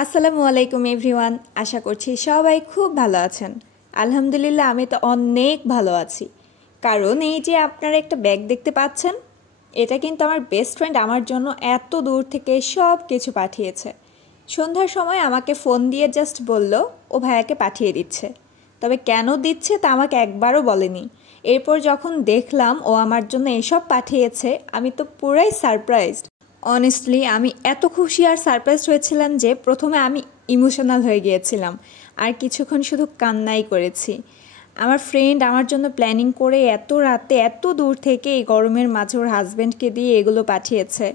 আসসালামু আলাইকুম এভরিওয়ান। আশা করছি সবাই খুব ভালো আছেন। আলহামদুলিল্লাহ আমি তো অনেক ভালো আছি। কারণ এই যে আপনারা একটা ব্যাগ দেখতে পাচ্ছেন, এটা কিন্তু আমার বেস্ট ফ্রেন্ড আমার জন্য এত দূর থেকে সব কিছু পাঠিয়েছে। সন্ধ্যার সময় আমাকে ফোন দিয়ে জাস্ট বলল ও ভাইয়াকে পাঠিয়ে দিচ্ছে, তবে কেন দিচ্ছে তা আমাকে একবারও বলেনি। এরপর যখন দেখলাম ও আমার জন্য এসব পাঠিয়েছে, আমি তো পুরাই সারপ্রাইজড। অনেস্টলি আমি এত খুশি আর সারপ্রাইজ হয়েছিলাম যে প্রথমে আমি ইমোশনাল হয়ে গিয়েছিলাম আর কিছুক্ষণ শুধু কান্নাই করেছি। আমার ফ্রেন্ড আমার জন্য প্ল্যানিং করে এত রাতে এত দূর থেকে এই গরমের মাঝে ওর হাজব্যান্ডকে দিয়ে এগুলো পাঠিয়েছে।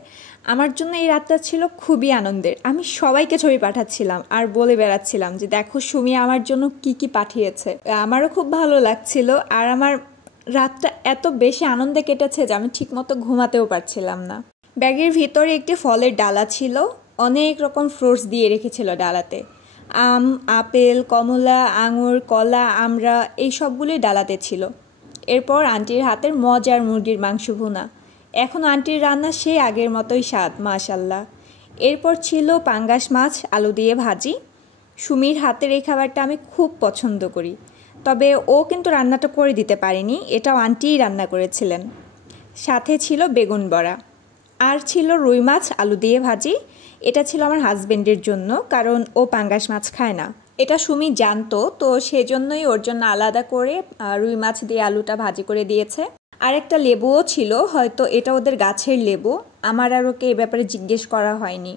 আমার জন্য এই রাতটা ছিল খুবই আনন্দের। আমি সবাইকে ছবি পাঠাচ্ছিলাম আর বলে বেড়াচ্ছিলাম যে দেখো সুমি আমার জন্য কি কি পাঠিয়েছে। আমারও খুব ভালো লাগছিল আর আমার রাতটা এত বেশি আনন্দে কেটেছে যে আমি ঠিকমতো ঘুমাতেও পারছিলাম না। ব্যাগের ভিতরে একটি ফলের ডালা ছিল, অনেক রকম ফ্রুটস দিয়ে রেখেছিল ডালাতে। আম, আপেল, কমলা, আঙুর, কলা, আমড়া এই সবগুলোই ডালাতে ছিল। এরপর আন্টির হাতের মজার মুরগির মাংস ভুনা। এখন আন্টির রান্না সেই আগের মতোই স্বাদ, মাশাল্লাহ। এরপর ছিল পাঙ্গাস মাছ আলু দিয়ে ভাজি। সুমির হাতের এই খাবারটা আমি খুব পছন্দ করি, তবে ও কিন্তু রান্নাটা করে দিতে পারেনি, এটাও আন্টিই রান্না করেছিলেন। সাথে ছিল বেগুন বড়া আর ছিল রুই মাছ আলু দিয়ে ভাজি। এটা ছিল আমার হাজবেন্ডের জন্য, কারণ ও পাঙ্গাস মাছ খায় না। এটা সুমি জানতো, তো সেজন্যই ওর জন্য আলাদা করে রুই মাছ দিয়ে আলুটা ভাজি করে দিয়েছে। আর একটা লেবুও ছিল, হয়তো এটা ওদের গাছের লেবু, আমার আর ওকে এ ব্যাপারে জিজ্ঞেস করা হয়নি।